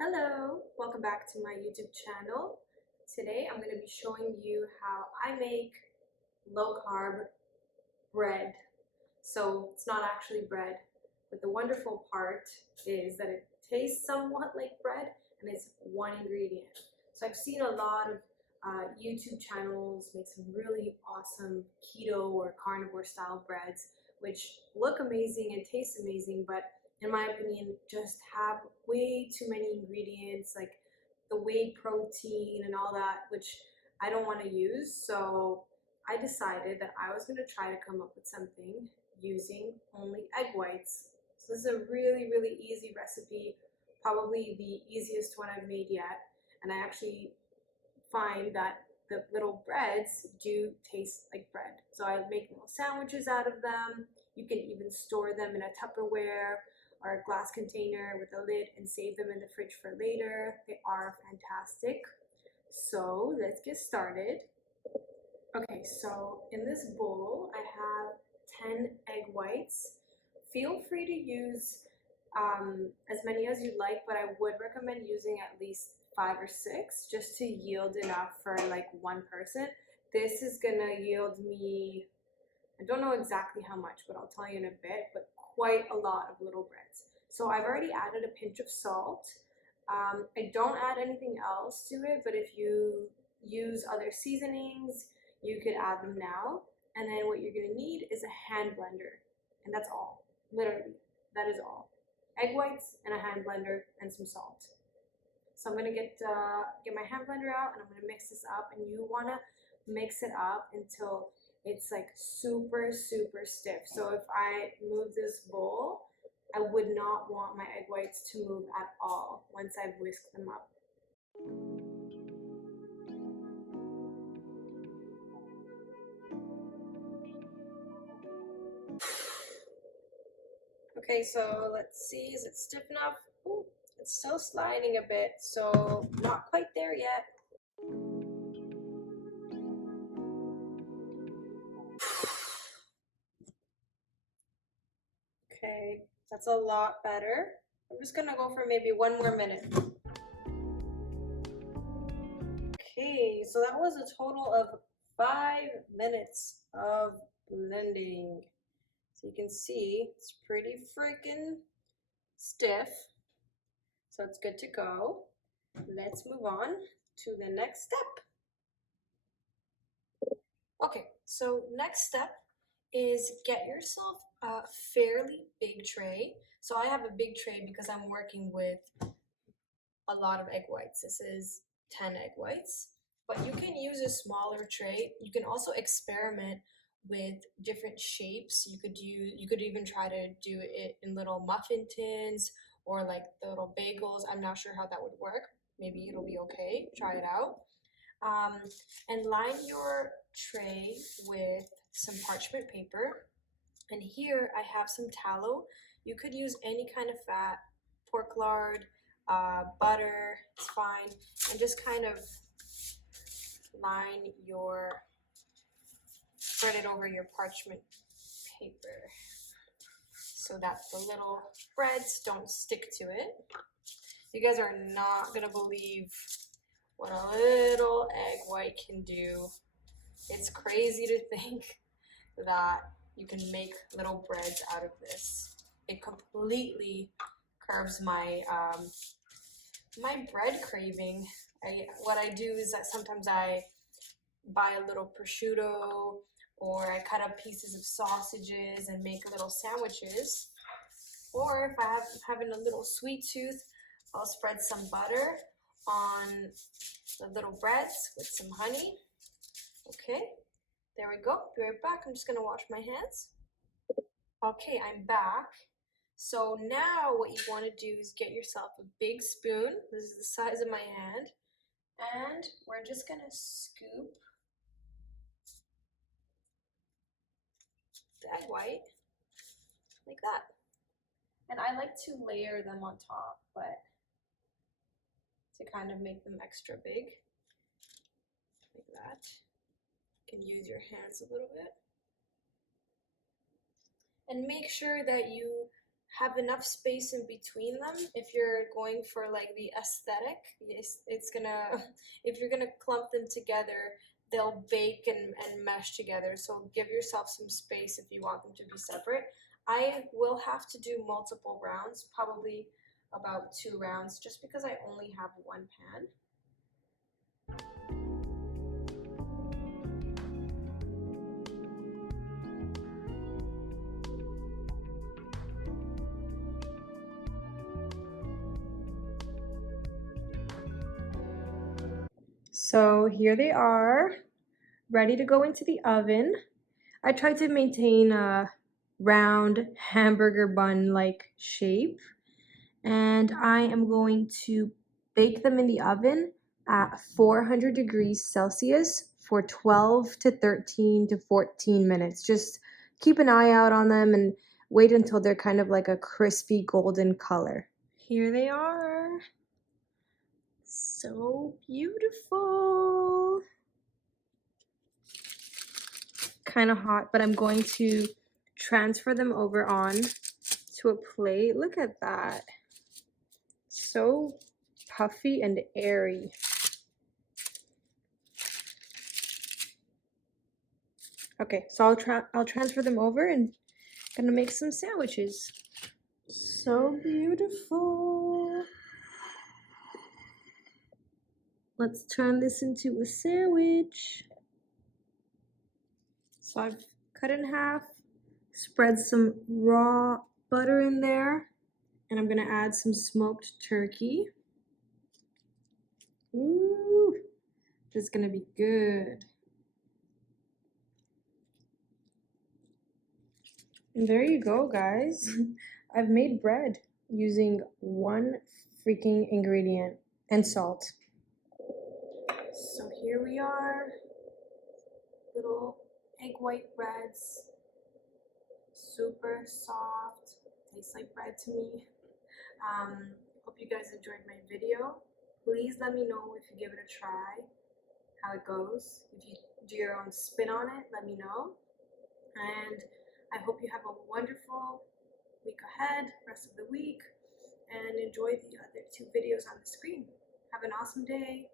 Hello, welcome back to my YouTube channel. Today I'm going to be showing you how I make low carb bread. So it's not actually bread, but the wonderful part is that it tastes somewhat like bread and it's one ingredient. So I've seen a lot of YouTube channels make some really awesome keto or carnivore style breads, which look amazing and taste amazing, but in my opinion, just have way too many ingredients, like the whey protein and all that, which I don't want to use. So I decided that I was going to try to come up with something using only egg whites. So this is a really, really easy recipe, probably the easiest one I've made yet. And I actually find that the little breads do taste like bread. So I make little sandwiches out of them. You can even store them in a Tupperware or a glass container with a lid and save them in the fridge for later. They are fantastic. So let's get started. Okay, so in this bowl I have 10 egg whites. Feel free to use as many as you like, but I would recommend using at least 5 or 6 just to yield enough for like one person. This is gonna yield me, I don't know exactly how much, but I'll tell you in a bit, but quite a lot of little breads. So I've already added a pinch of salt. I don't add anything else to it, but if you use other seasonings, you could add them now. And then what you're gonna need is a hand blender, and that's all. Literally, that is all. Egg whites and a hand blender and some salt. So I'm gonna get my hand blender out and I'm gonna mix this up. And you wanna mix it up until it's like super, super stiff. So if I move this bowl, I would not want my egg whites to move at all once I've whisked them up. Okay, so let's see, is it stiff enough? Ooh, it's still sliding a bit, so not quite there yet. Okay, that's a lot better. I'm just gonna go for maybe 1 more minute. Okay, so that was a total of 5 minutes of blending. So you can see it's pretty freaking stiff. So it's good to go. Let's move on to the next step. Okay, so next step is get yourself a fairly big tray. So I have a big tray because I'm working with a lot of egg whites. This is 10 egg whites, but you can use a smaller tray. You can also experiment with different shapes. You could even try to do it in little muffin tins or like the little bagels. I'm not sure how that would work. Maybe it'll be okay. Try it out. And line your tray with some parchment paper. And here I have some tallow. You could use any kind of fat, pork lard, butter, it's fine. And just kind of spread it over your parchment paper so that the little breads don't stick to it. You guys are not gonna believe what a little egg white can do. It's crazy to think that you can make little breads out of this. It completely curbs my my bread craving. What I do is that sometimes I buy a little prosciutto or I cut up pieces of sausages and make little sandwiches. Or if I'm having a little sweet tooth, I'll spread some butter on the little breads with some honey. Okay, there we go. Be right back. I'm just gonna wash my hands. Okay, I'm back. So now what you want to do is get yourself a big spoon. This is the size of my hand. And we're just gonna scoop the egg white like that. And I like to layer them on top, but to kind of make them extra big, like that. You can use your hands a little bit. And make sure that you have enough space in between them. If you're going for like the aesthetic, it's gonna, if you're gonna clump them together, they'll bake and mesh together. So give yourself some space if you want them to be separate. I will have to do multiple rounds, probably about 2 rounds, just because I only have one pan. So here they are, ready to go into the oven. I tried to maintain a round hamburger bun like shape, and I am going to bake them in the oven at 400 degrees Celsius for 12 to 13 to 14 minutes. Just keep an eye out on them and wait until they're kind of like a crispy golden color. Here they are. So beautiful. Kind of hot, but I'm going to transfer them over on to a plate. Look at that. So puffy and airy. Okay, so I'll transfer them over and gonna make some sandwiches. So beautiful. Let's turn this into a sandwich. So I've cut in half, spread some raw butter in there, and I'm gonna add some smoked turkey. Ooh, this is gonna be good. And there you go, guys. I've made bread using one freaking ingredient and salt. So here we are, little egg white breads, super soft, tastes like bread to me. Hope you guys enjoyed my video. Please let me know if you give it a try, how it goes. If you do your own spin on it, let me know. And I hope you have a wonderful week ahead, rest of the week, and enjoy the other 2 videos on the screen. Have an awesome day.